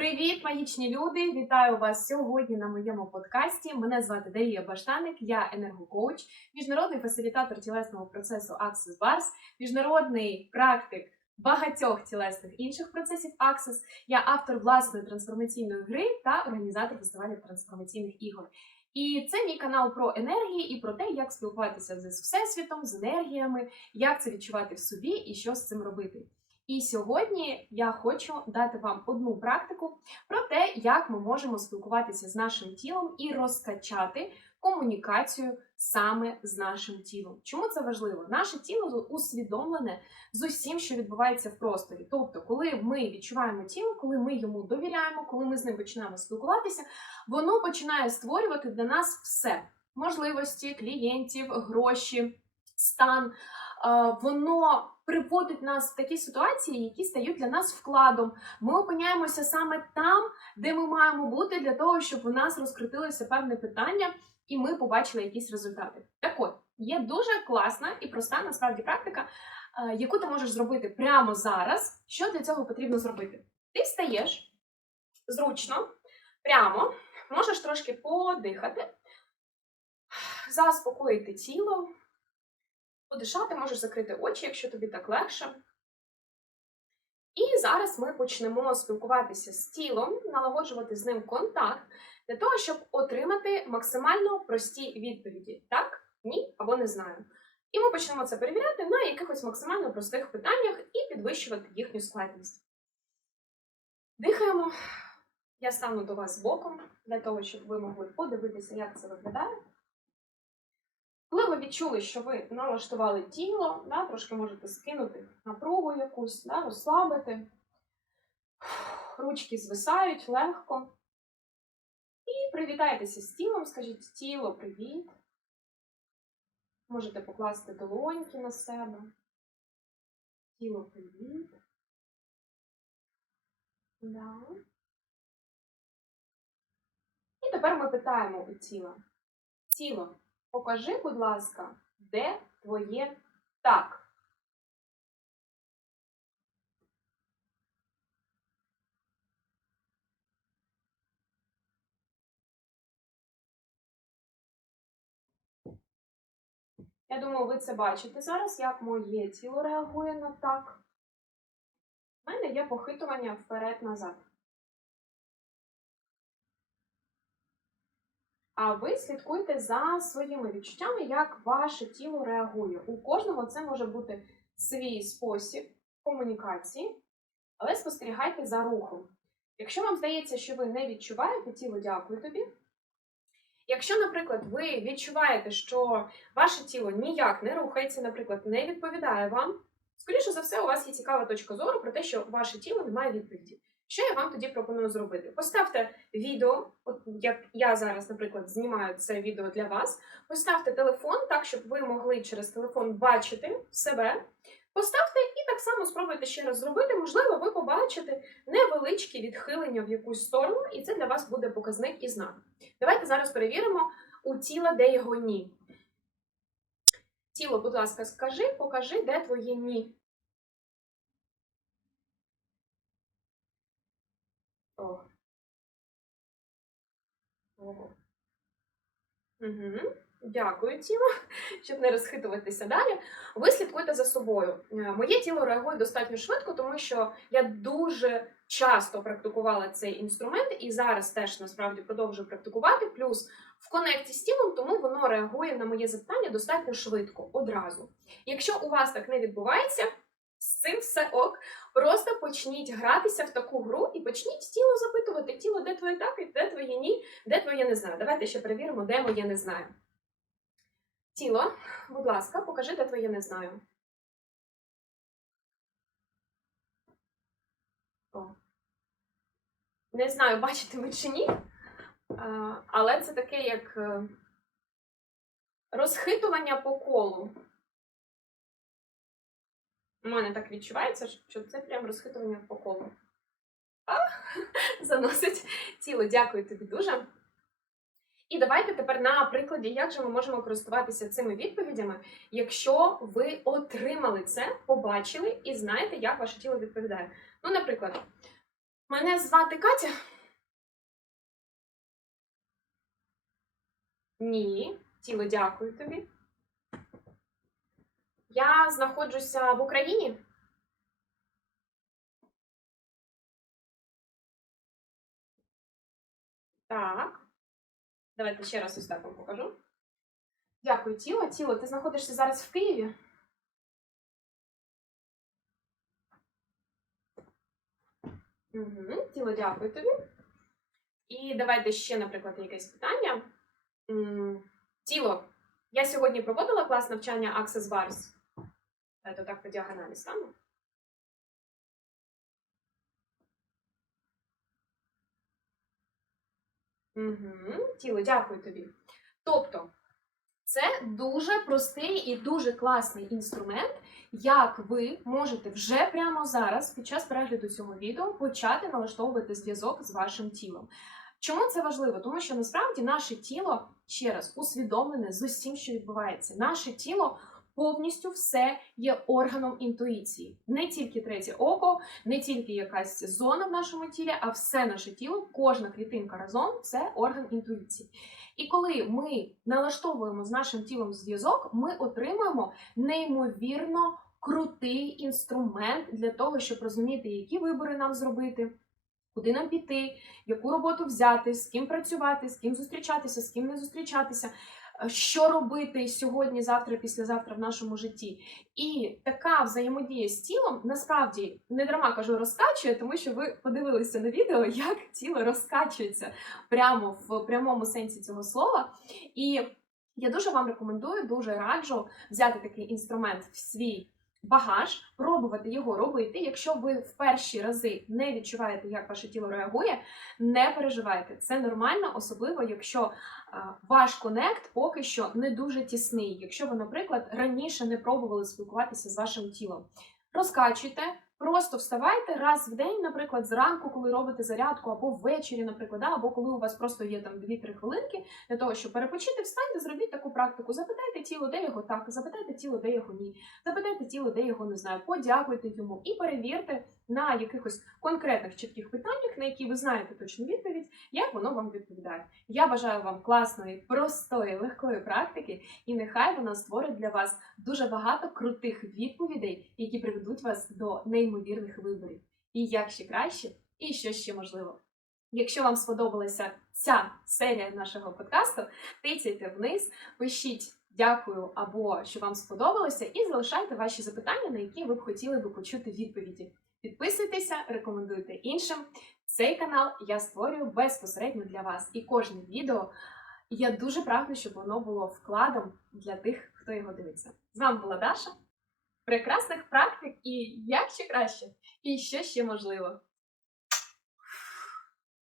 Привіт, магічні люди! Вітаю вас сьогодні на моєму подкасті. Мене звати Дарія Баштаник, я енергокоуч, міжнародний фасилітатор тілесного процесу Access Bars, міжнародний практик багатьох тілесних інших процесів Access. Я автор власної трансформаційної гри та організатор фестивалів трансформаційних ігор. І це мій канал про енергії і про те, як спілкуватися з всесвітом, з енергіями, як це відчувати в собі і що з цим робити. І сьогодні я хочу дати вам одну практику про те, як ми можемо спілкуватися з нашим тілом і розкачати комунікацію саме з нашим тілом. Чому це важливо? Наше тіло усвідомлене з усім, що відбувається в просторі. Тобто, коли ми відчуваємо тіло, коли ми йому довіряємо, коли ми з ним починаємо спілкуватися, воно починає створювати для нас все: можливості, клієнтів, гроші, стан. Воно приводить нас в такі ситуації, які стають для нас вкладом. Ми опиняємося саме там, де ми маємо бути для того, щоб у нас розкрутилося певне питання, і ми побачили якісь результати. Так от є дуже класна і проста насправді практика, е, яку ти можеш зробити прямо зараз. Що для цього потрібно зробити? Ти встаєш зручно, прямо, можеш трошки подихати, заспокоїти тіло. Подишати, можеш закрити очі, якщо тобі так легше. І зараз ми почнемо спілкуватися з тілом, налагоджувати з ним контакт для того, щоб отримати максимально прості відповіді: так, ні або не знаю. І ми почнемо це перевіряти на якихось максимально простих питаннях і підвищувати їхню складність. Дихаємо. Я стану до вас боком, для того, щоб ви могли подивитися, як це виглядає. Коли ви відчули, що ви налаштували тіло, да, трошки можете скинути напругу якусь, да, розслабити, ручки звисають легко. І привітайтеся з тілом, скажіть тіло, привіт. Можете покласти долоньки на себе. Тіло привіт. Да. І тепер ми питаємо у тіла. Тіло. Покажи, будь ласка, де твоє так? Я думаю, ви це бачите зараз, як моє тіло реагує на так. У мене є похитування вперед-назад. А ви слідкуйте за своїми відчуттями, як ваше тіло реагує. У кожного це може бути свій спосіб комунікації, але спостерігайте за рухом. Якщо вам здається, що ви не відчуваєте тіло, дякую тобі. Якщо, наприклад, ви відчуваєте, що ваше тіло ніяк не рухається, наприклад, не відповідає вам, скоріше за все, у вас є цікава точка зору про те, що ваше тіло не має відповіді. Що я вам тоді пропоную зробити? Поставте відео, от як я зараз, наприклад, знімаю це відео для вас. Поставте телефон так, щоб ви могли через телефон бачити себе. Поставте і так само спробуйте ще раз зробити. Можливо, ви побачите невеличкі відхилення в якусь сторону, і це для вас буде показник і знак. Давайте зараз перевіримо у тіла, де його ні. Тіло, будь ласка, скажи, покажи, де твоє ні. Угу. Дякую, тіло, щоб не розхитуватися далі. Ви слідкуйте за собою. Е, Моє тіло реагує достатньо швидко, тому що я дуже часто практикувала цей інструмент і зараз теж насправді продовжую практикувати. Плюс в конекті з тілом, тому воно реагує на моє запитання достатньо швидко, одразу. Якщо у вас так не відбувається, з цим все ок. Просто почніть гратися в таку гру і почніть тіло запитувати. Тіло, де твоє так, і де твоє ні, де твоє не знаю. Давайте ще перевіримо, де моє не знаю. Тіло, будь ласка, покажи, де твоє не знаю. О. Не знаю, бачите ви чи ні, але це таке як е, розхитування по колу. У мене так відчувається, що це прям розхитування по колу. А, заносить тіло. Дякую тобі дуже. І давайте тепер на прикладі, як же ми можемо користуватися цими відповідями, якщо ви отримали це, побачили і знаєте, як ваше тіло відповідає. Ну, наприклад, Мене звати Катя. Ні, тіло, дякую тобі. Я знаходжуся в Україні. Так. Давайте ще раз ось так вам покажу. Дякую, тіло. Тіло, ти знаходишся зараз в Києві? Угу. Тіло, дякую тобі. І давайте ще, наприклад, якесь питання. Тіло, я сьогодні проводила клас навчання Access Bars. Давайте так по діагоналі стану. Угу. Тіло, дякую тобі. Тобто, це дуже простий і дуже класний інструмент, як ви можете вже прямо зараз, під час перегляду цього відео, почати налаштовувати зв'язок з вашим тілом. Чому це важливо? Тому що насправді наше тіло ще раз усвідомлене з усім, що відбувається. Наше тіло повністю все є органом інтуїції. Не тільки третє око, не тільки якась зона в нашому тілі, а все наше тіло, кожна клітинка разом це орган інтуїції. І коли ми налаштовуємо з нашим тілом зв'язок, ми отримуємо неймовірно крутий інструмент для того, щоб розуміти, які вибори нам зробити. Куди нам піти, яку роботу взяти, з ким працювати, з ким зустрічатися, з ким не зустрічатися, що робити сьогодні, завтра, післязавтра в нашому житті. І така взаємодія з тілом насправді не дарма кажу розкачує, тому що ви подивилися на відео, як тіло розкачується прямо в прямому сенсі цього слова. І я дуже вам рекомендую, дуже раджу взяти такий інструмент в свій багаж, пробувати його робити. Якщо ви в перші рази не відчуваєте, як ваше тіло реагує, не переживайте. Це нормально, особливо якщо е, ваш конект поки що не дуже тісний. Якщо ви, наприклад, раніше не пробували спілкуватися з вашим тілом. Розкачуйте, просто вставайте раз в день, наприклад, зранку, коли робите зарядку, або ввечері, наприклад, або коли у вас просто є там 2-3 хвилинки для того, щоб перепочити, встаньте, зробіть таку практику. Запитайте тіло, де його так, запитайте тіло, де його ні. Запитайте тіло, де його не знаю, подякуйте йому і перевірте на якихось конкретних чітких питаннях, на які ви знаєте точну відповідь, як воно вам відповідає. Я бажаю вам класної, простої, легкої практики, і нехай вона створить для вас дуже багато крутих відповідей, які приведуть вас до неймовірних виборів. І як ще краще, і що ще можливо. Якщо вам сподобалася ця серія нашого подкасту, тицяйте вниз, пишіть дякую або що вам сподобалося, і залишайте ваші запитання, на які ви б хотіли би почути відповіді. Підписуйтеся, рекомендуйте іншим. Цей канал я створюю безпосередньо для вас. І кожне відео я дуже прагну, щоб воно було вкладом для тих, хто його дивиться. З вами була Даша. Прекрасних практик і як ще краще, і що ще можливо.